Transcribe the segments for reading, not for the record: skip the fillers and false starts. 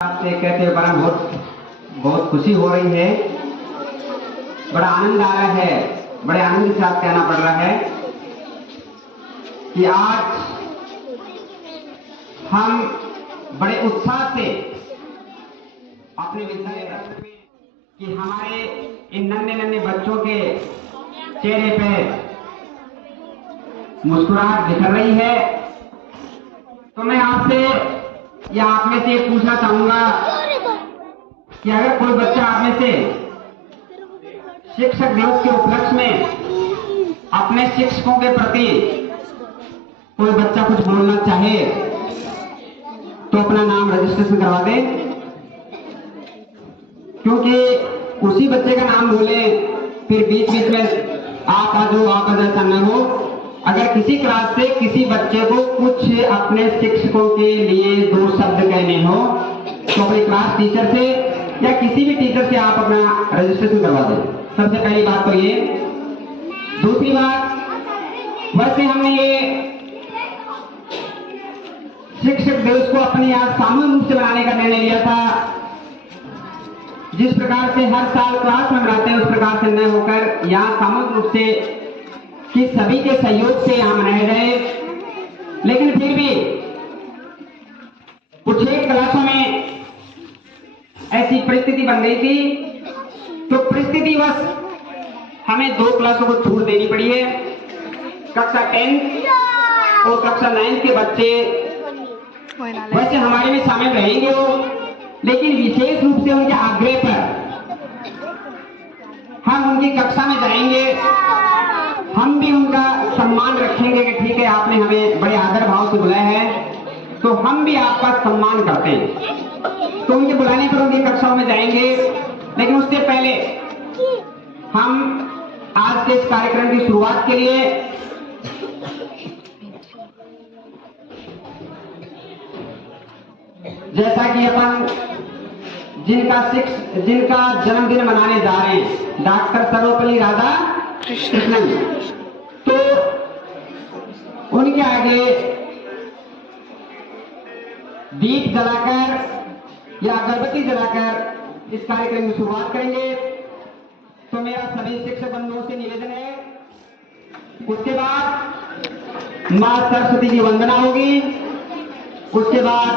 आपसे कहते हुए बड़ा बहुत खुशी हो रही है, बड़ा आनंद आ रहा है, बड़े आनंद के साथ कहना पड़ रहा है कि आज हम बड़े उत्साह से अपने विद्यालय में कि हमारे इन नन्हे नन्हे बच्चों के चेहरे पे मुस्कुराहट दिख रही है। तो मैं आपसे या आप में से पूछना चाहूंगा कि अगर कोई बच्चा आप में से शिक्षक दिवस के उपलक्ष्य में अपने शिक्षकों के प्रति कोई बच्चा कुछ बोलना चाहे तो अपना नाम रजिस्ट्रेशन करवा दे, क्योंकि उसी बच्चे का नाम बोले फिर बीच बीच में आप आ जाओ आप ऐसा न हो। अगर किसी क्लास से किसी बच्चे को कुछ अपने शिक्षकों के लिए दो शब्द कहने हो तो अपनी क्लास टीचर से या किसी भी टीचर से आप अपना रजिस्ट्रेशन करवा दें। सबसे पहली बात तो ये। दूसरी बात, वैसे हमने ये शिक्षक दिवस को अपने यहाँ सामूहिक रूप से मनाने का निर्णय लिया था। जिस प्रकार से हर साल क्लास में मनाते हैं उस प्रकार से न होकर यहाँ सामूहिक रूप से कि सभी के सहयोग से यहाँ मनाए गए। लेकिन फिर भी कुछ एक क्लासों में ऐसी परिस्थिति बन गई थी, तो परिस्थिति बस हमें दो क्लासों को छूट देनी पड़ी है। कक्षा 10 और कक्षा 9 के बच्चे वैसे हमारे में शामिल रहेंगे वो, लेकिन विशेष रूप से उनके आग्रह पर हम उनकी कक्षा में जाएंगे, हम भी उनका सम्मान रखेंगे कि ठीक है आपने हमें बड़े आदर भाव से बुलाया है तो हम भी आपका सम्मान करते हैं। तो उनके बुलाने पर उनकी कक्षाओं में जाएंगे। लेकिन उससे पहले हम आज के इस कार्यक्रम की शुरुआत के लिए जैसा कि अपन जिनका जन्मदिन मनाने जा रहे हैं डॉक्टर सर्वपल्ली राधा कृष्णन, तो उनके आगे दीप जलाकर या अगरबत्ती जलाकर इस कार्यक्रम की शुरुआत करेंगे। तो मेरा सभी शिक्षक बंधुओं से निवेदन है, उसके बाद मां सरस्वती की वंदना होगी, उसके बाद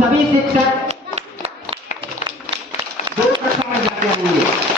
सभी शिक्षक दो कक्षा में जाके आएंगे।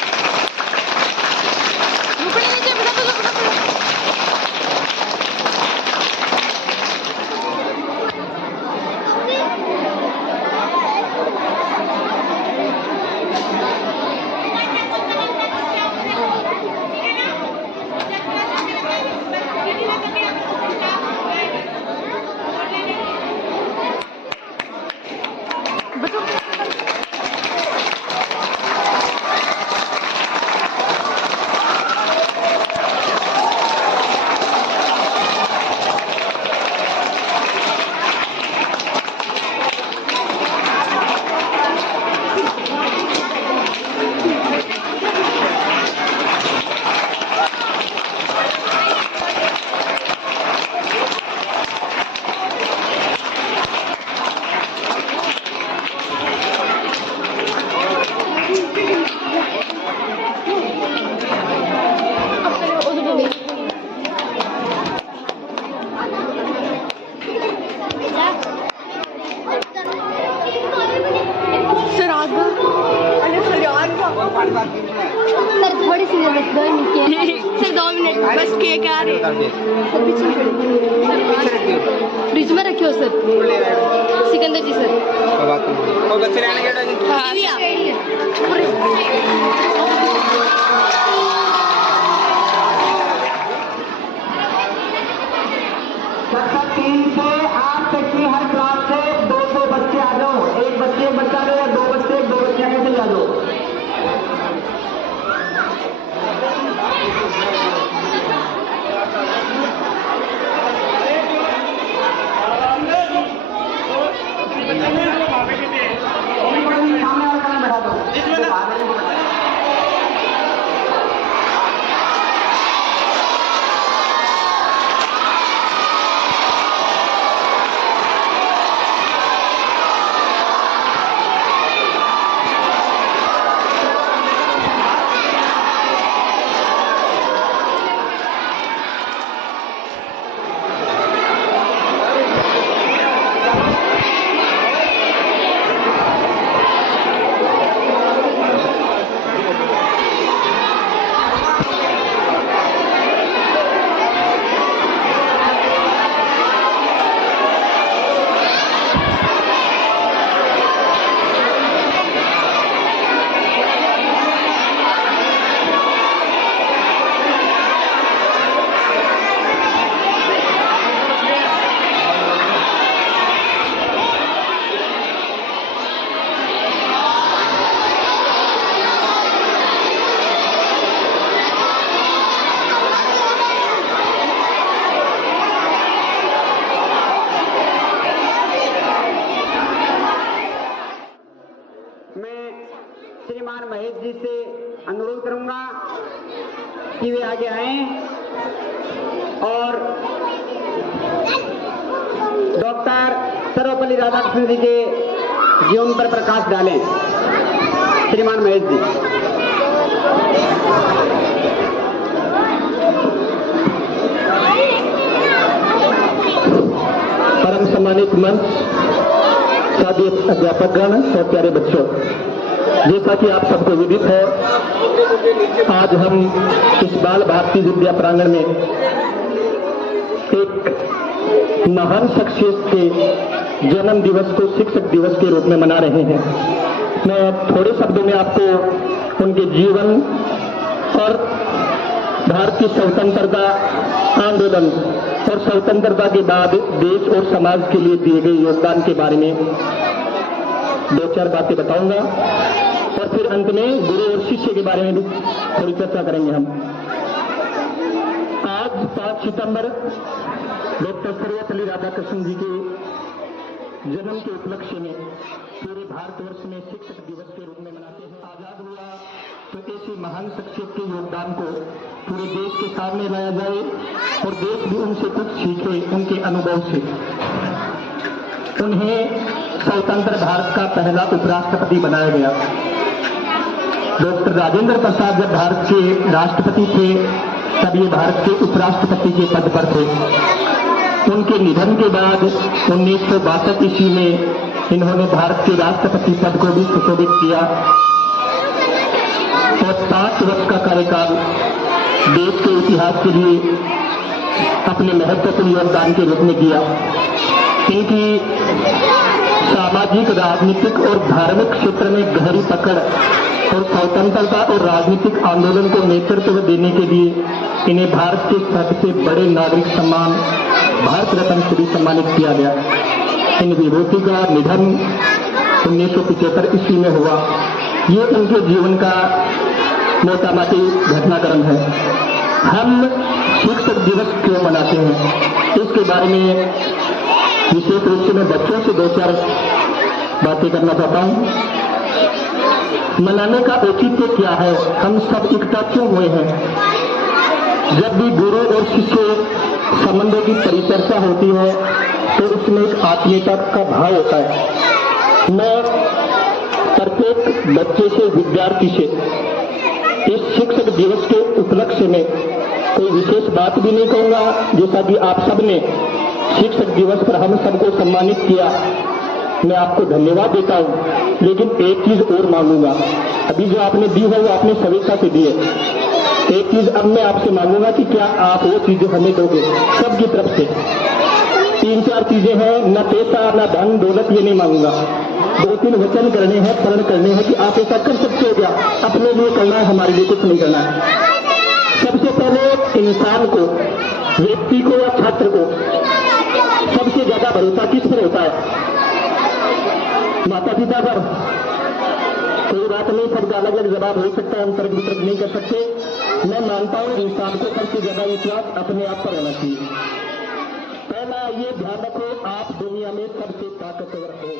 सर थोड़ी सी जरूरत 2 मिनट सर 2 मिनट बस केक आ रहे सर पीछे फ्रिज में रखियो सर। सिकंदर जी सर कोई बच्चे रहने के कक्षा 3 से 8 तक की हर क्लास से 200 बच्चे आ जाओ। एक बच्चा दो या दो बच्चे कैसे आ जाओ। सामने वाला कलम बैठा दो। श्रीमान महेश जी से अनुरोध करूंगा कि वे आगे आएं और डॉक्टर सर्वपल्ली राधाकृष्णन जी के जीवन पर प्रकाश डालें। श्रीमान महेश जी। परम सम्मानित मंच, साथी अध्यापकगण और प्यारे बच्चों, जैसा कि आप सबको विदित है, आज हम इस बाल भारती विद्या प्रांगण में एक महान शख्सियत के जन्म दिवस को शिक्षक दिवस के रूप में मना रहे हैं। मैं थोड़े शब्दों में आपको उनके जीवन और भारतीय स्वतंत्रता आंदोलन और स्वतंत्रता के बाद देश और समाज के लिए दिए गए योगदान के बारे में दो चार बातें बताऊंगा और फिर अंत में गुरु और शिष्य के बारे में भी थोड़ी चर्चा करेंगे हम। आज 5 सितंबर डॉक्टर सर्वपल्ली राधाकृष्णन जी के जन्म के उपलक्ष्य में पूरे भारतवर्ष में शिक्षक दिवस के रूप में मनाते हैं। आजाद हुआ तो ऐसी महान शख्सियत के योगदान को पूरे देश के सामने लाया जाए और देश भी उनसे कुछ सीखे, उनके अनुभव से। उन्हें स्वतंत्र भारत का पहला उपराष्ट्रपति बनाया गया। डॉक्टर राजेंद्र प्रसाद जब भारत के राष्ट्रपति थे तब ये भारत के उपराष्ट्रपति के पद पर थे। उनके निधन के बाद 1962 ईस्वी में इन्होंने भारत के राष्ट्रपति पद को भी सुशोभित किया और 5 वर्ष का कार्यकाल देश के इतिहास के लिए अपने महत्वपूर्ण योगदान के रूप में किया। इनकी सामाजिक, राजनीतिक और धार्मिक क्षेत्र में गहरी पकड़ और स्वतंत्रता और राजनीतिक आंदोलन को नेतृत्व देने के लिए इन्हें भारत के सबसे बड़े नागरिक सम्मान भारत रत्न से भी सम्मानित किया गया। इन विभूति का निधन 1975 ईस्वी में हुआ। ये उनके जीवन का मोटा मोटी घटनाक्रम है। हम शिक्षक दिवस क्यों मनाते हैं, इसके बारे में विशेष रूप से मैं बच्चों से 2-4 बातें करना चाहता हूँ। मनाने का औचित्य क्या है, हम सब इकट्ठा क्यों हुए हैं? जब भी गुरु और शिष्य संबंधों की परिचर्चा होती है तो उसमें एक आत्मीयता का भाव होता है। मैं प्रत्येक बच्चे से, विद्यार्थी से इस शिक्षक दिवस के उपलक्ष्य में कोई विशेष बात भी नहीं कहूंगा। जैसा कि आप सबने शिक्षक दिवस पर हम सबको सम्मानित किया, मैं आपको धन्यवाद देता हूं, लेकिन एक चीज और मांगूंगा। अभी जो आपने दी है वो आपने स्वेच्छा से दी है। एक चीज अब मैं आपसे मांगूंगा कि क्या आप वो चीजें हमें दोगे सबकी तरफ से। 3-4 चीजें हैं, न पैसा, न धन दौलत, ये नहीं मांगूंगा। 2-3 वचन करने हैं, प्रण करने हैं कि आप ऐसा कर सकते हो क्या, अपने लिए करना है, हमारे लिए कुछ नहीं करना है। सबसे पहले इंसान को, व्यक्ति को या छात्र को सबसे ज्यादा भरोसा किस पर होता है? माता पिता पर। कोई बात नहीं, सबका अलग अलग जवाब हो सकता है, हम तर्क वितर्क नहीं कर सकते। मैं मानता हूं इंसान को सबसे ज्यादा विश्वास अपने आप पर होना चाहिए। पहला ये ध्यान रखो, आप दुनिया में सबसे ताकतवर हो।